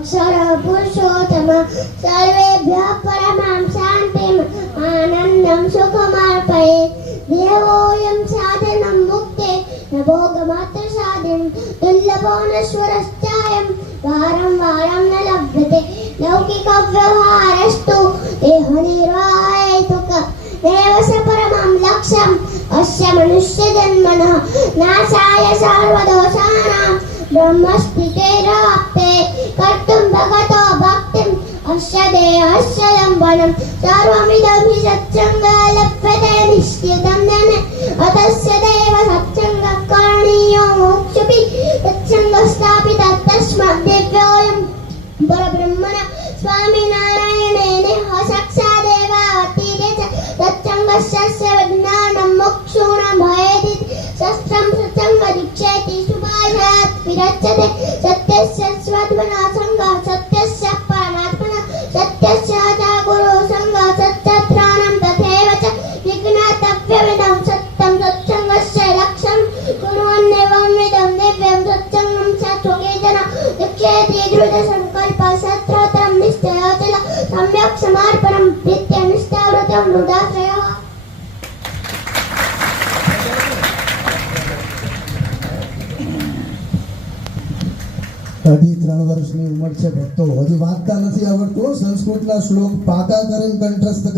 अक्षर पुरुषोत्तम सर्वेभ्यः परमां शान्तिम् आनन्दं सुखमर्पयेत् देवोऽयं साधनं मुक्ते न भोगमात्र साधनं दुर्लभो नश्वरश्चायं वारं वारं न लभ्यते लौकिकव्यवहारस्तु देहनिर्वाहेतुक देव स परमं लक्ष्यम् अस्य मनुष्यजन्मनः नाशाय सर्वदोषाणां ब्रह्मस्थितेराप्ते कर्तुं भगतो भक्तिम् अस्य देहस्य लम्बनं सर्वमिदं हि सत्सङ्गः लभ्यते निश्चितं धने अतस्य देव सत्सङ्गः करणीयो मोक्षुभिः सत्सङ्गः स्थापितः तस्मात् दिव्योऽयं परब्रह्मणः स्वामिनारायणेन साक्षादेवावतीरे च तत्सङ्गस्य विज्ञानं मोक्षूणां भयेदिति शस्त्रं सत्सङ्गदीक्षेति सुभाषात् विरच्यते सत्यस्य स्वात्मना सङ्गः सत्यस्य परमात्मना सत्यस्य च गुरुसङ्गः सत्यत्राणं तथैव च विज्ञातव्यमिदं सत्यं सत्सङ्गस्य लक्ष्यं कुर्वन्नेवं विदं दिव्यं सत्सङ्गं च स्वकेतन दीक्षेति दृढसङ्कल्पः सत्रोत्रं निश्चयोचल सम्यक् समर्पणं नित्यनिष्ठाव्रतं हृदाश्रयः। અઢી 3 વર્ષની ઉંમર છે ભક્તો, હજી વાંચતા નથી આવડતું. સંસ્કૃતના શ્લોક પાકા કરીને કંઠસ્થ